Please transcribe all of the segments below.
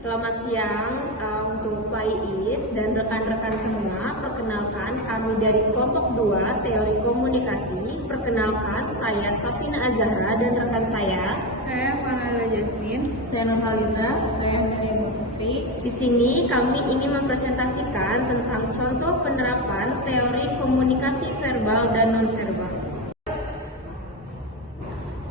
Selamat siang untuk Pak Iis dan rekan-rekan semua. Perkenalkan, kami dari kelompok 2 Teori Komunikasi. Perkenalkan, saya Safina Azahra dan rekan saya Fanala Jasmine, saya Nurhaliza, saya Melia Putri. Di sini kami ingin mempresentasikan tentang contoh penerapan teori komunikasi verbal dan nonverbal.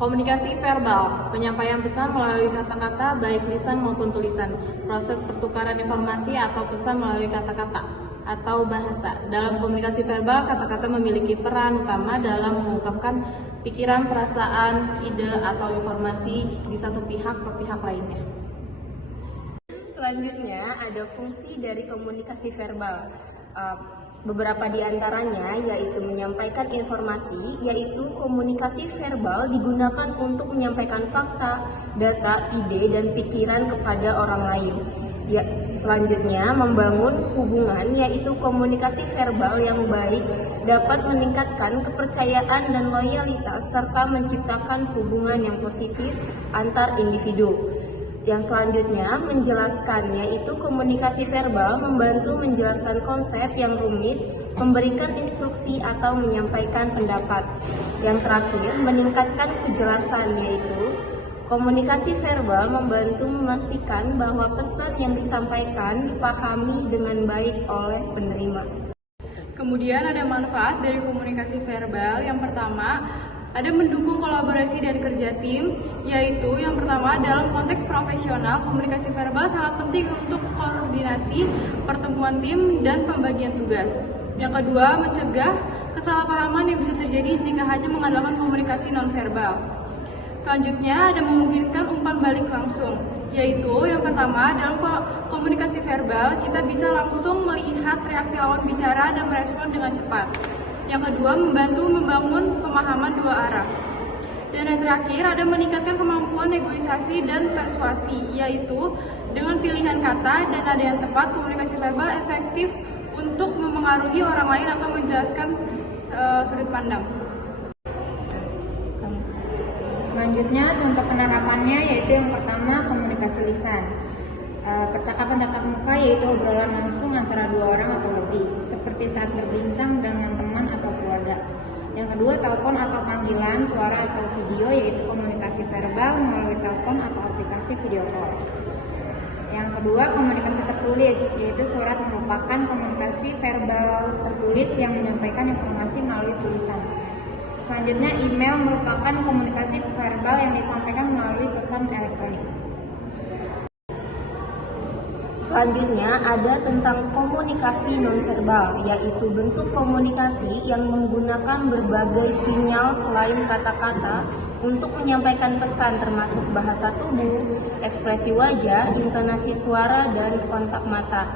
komunikasi verbal, penyampaian pesan melalui kata-kata baik lisan maupun tulisan, proses pertukaran informasi atau pesan melalui kata-kata atau bahasa. Dalam komunikasi verbal, kata-kata memiliki peran utama dalam mengungkapkan pikiran, perasaan, ide, atau informasi di satu pihak ke pihak lainnya. Selanjutnya ada fungsi dari komunikasi verbal. Beberapa di antaranya yaitu menyampaikan informasi, yaitu komunikasi verbal digunakan untuk menyampaikan fakta, data, ide, dan pikiran kepada orang lain. Selanjutnya membangun hubungan, yaitu komunikasi verbal yang baik dapat meningkatkan kepercayaan dan loyalitas serta menciptakan hubungan yang positif antar individu. Yang selanjutnya menjelaskan, yaitu komunikasi verbal membantu menjelaskan konsep yang rumit, memberikan instruksi atau menyampaikan pendapat. Yang terakhir meningkatkan kejelasan, yaitu komunikasi verbal membantu memastikan bahwa pesan yang disampaikan dipahami dengan baik oleh penerima. Kemudian ada manfaat dari komunikasi verbal. Yang pertama, ada mendukung kolaborasi dan kerja tim, yaitu yang pertama dalam konteks profesional, komunikasi verbal sangat penting untuk koordinasi, pertemuan tim, dan pembagian tugas. Yang kedua, mencegah kesalahpahaman yang bisa terjadi jika hanya mengandalkan komunikasi nonverbal. Selanjutnya ada memungkinkan umpan balik langsung, yaitu yang pertama dalam komunikasi verbal kita bisa langsung melihat reaksi lawan bicara dan merespon dengan cepat. Yang kedua, membantu membangun pemahaman dua arah. Dan yang terakhir, ada meningkatkan kemampuan negosiasi dan persuasi, yaitu dengan pilihan kata dan nada yang tepat, komunikasi verbal efektif untuk memengaruhi orang lain atau menjelaskan sudut pandang. Selanjutnya, contoh penerapannya yaitu yang pertama komunikasi lisan. Percakapan tatap muka yaitu obrolan langsung antara dua orang atau lebih, seperti saat berbincang dengan teman atau keluarga. Yang kedua, telepon atau panggilan suara atau video yaitu komunikasi verbal melalui telepon atau aplikasi video call. Yang kedua, komunikasi tertulis yaitu surat merupakan komunikasi verbal tertulis yang menyampaikan informasi melalui tulisan. Selanjutnya, email merupakan komunikasi verbal yang disampaikan melalui pesan elektronik. Selanjutnya ada tentang komunikasi nonverbal, yaitu bentuk komunikasi yang menggunakan berbagai sinyal selain kata-kata untuk menyampaikan pesan, termasuk bahasa tubuh, ekspresi wajah, intonasi suara, dan kontak mata.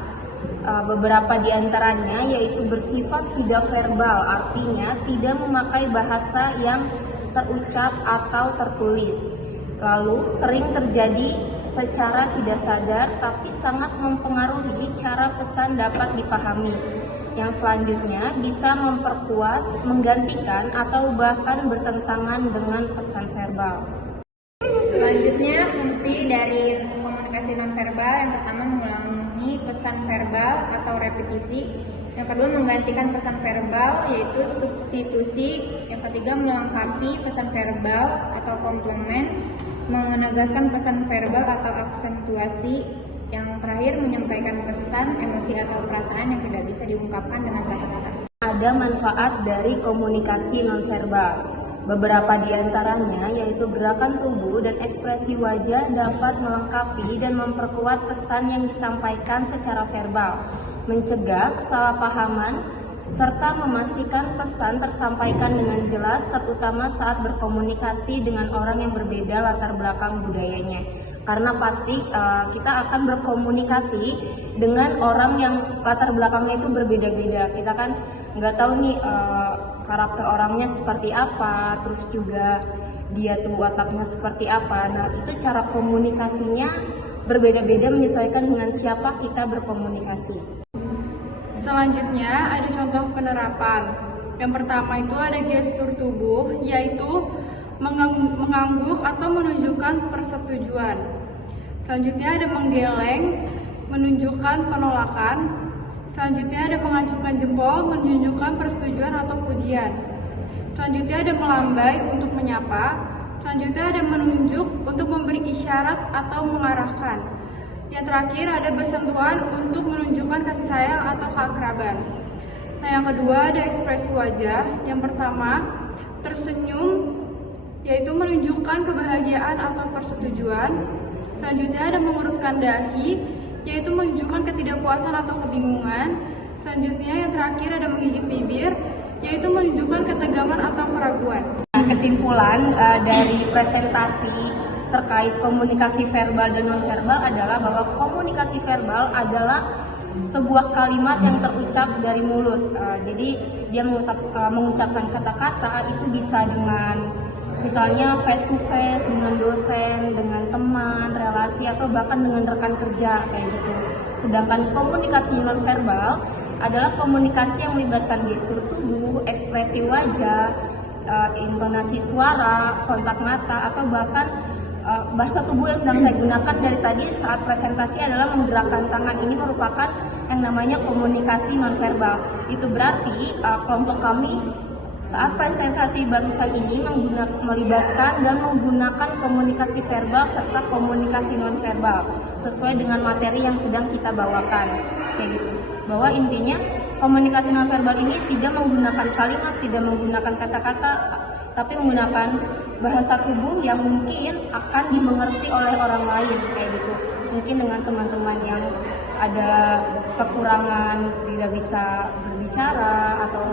Beberapa di antaranya yaitu bersifat tidak verbal, artinya tidak memakai bahasa yang terucap atau tertulis. Lalu sering terjadi secara tidak sadar tapi sangat mempengaruhi cara pesan dapat dipahami. Yang selanjutnya bisa memperkuat, menggantikan, atau bahkan bertentangan dengan pesan verbal. Selanjutnya, fungsi dari komunikasi nonverbal yang pertama mengulangi pesan verbal atau repetisi. Yang kedua, menggantikan pesan verbal yaitu substitusi. Yang ketiga, melengkapi pesan verbal atau komplement, menegaskan pesan verbal atau aksentuasi. Yang terakhir, menyampaikan pesan, emosi atau perasaan yang tidak bisa diungkapkan dengan kata-kata. Ada manfaat dari komunikasi nonverbal. Beberapa di antaranya yaitu gerakan tubuh dan ekspresi wajah dapat melengkapi dan memperkuat pesan yang disampaikan secara verbal, mencegah kesalahpahaman, serta memastikan pesan tersampaikan dengan jelas, terutama saat berkomunikasi dengan orang yang berbeda latar belakang budayanya. Karena pasti kita akan berkomunikasi dengan orang yang latar belakangnya itu berbeda-beda. Kita kan nggak tahu nih karakter orangnya seperti apa, terus juga dia tuh wataknya seperti apa. Nah, itu cara komunikasinya berbeda-beda menyesuaikan dengan siapa kita berkomunikasi. Selanjutnya ada contoh penerapan. Yang pertama itu ada gestur tubuh, yaitu mengangguk atau menunjukkan persetujuan. Selanjutnya ada menggeleng, menunjukkan penolakan. Selanjutnya ada mengacungkan jempol, menunjukkan persetujuan atau pujian. Selanjutnya ada melambai untuk menyapa. Selanjutnya ada menunjuk untuk memberi isyarat atau mengarahkan. Yang terakhir ada bersentuhan untuk menunjukkan kasih sayang atau keakraban. Nah, yang kedua ada ekspresi wajah. Yang pertama, tersenyum, yaitu menunjukkan kebahagiaan atau persetujuan. Selanjutnya ada mengurutkan dahi, yaitu menunjukkan ketidakpuasan atau kebingungan. Selanjutnya yang terakhir ada menggigit bibir, yaitu menunjukkan ketegangan atau keraguan. Kesimpulan dari presentasi terkait komunikasi verbal dan nonverbal adalah bahwa komunikasi verbal adalah sebuah kalimat yang terucap dari mulut. Jadi dia mengucapkan kata-kata itu bisa dengan misalnya face to face, dengan dosen, dengan teman, relasi, atau bahkan dengan rekan kerja kayak gitu. Sedangkan komunikasi nonverbal adalah komunikasi yang melibatkan gestur tubuh, ekspresi wajah, intonasi suara, kontak mata, atau bahkan bahasa tubuh yang sedang saya gunakan dari tadi saat presentasi adalah menggerakkan tangan. Ini merupakan yang namanya komunikasi nonverbal. Itu berarti kelompok kami saat presentasi barusan ini melibatkan dan menggunakan komunikasi verbal serta komunikasi nonverbal sesuai dengan materi yang sedang kita bawakan, kayak gitu. Bahwa intinya komunikasi nonverbal ini tidak menggunakan kalimat, tidak menggunakan kata-kata, tapi menggunakan bahasa tubuh yang mungkin akan dimengerti oleh orang lain, kayak gitu. Mungkin dengan teman-teman yang ada kekurangan, tidak bisa berbicara atau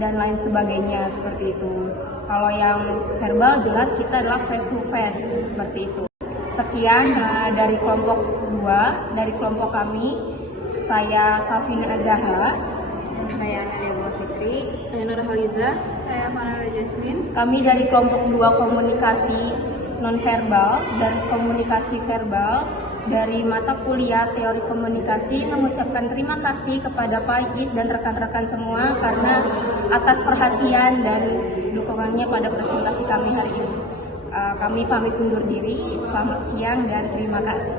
dan lain sebagainya seperti itu. Kalau yang verbal jelas kita adalah face to face seperti itu. Sekian dari kelompok 2, dari kelompok kami. Saya Safina Azahra, Dan saya Amelia Buah Fitri. Saya Nurah Haliza. Saya Manara Jasmine. Kami dari kelompok 2 komunikasi nonverbal dan komunikasi verbal dari mata kuliah teori komunikasi mengucapkan terima kasih kepada Pak Is dan rekan-rekan semua karena atas perhatian dan dukungannya pada presentasi kami hari ini. Kami pamit undur diri, selamat siang dan terima kasih.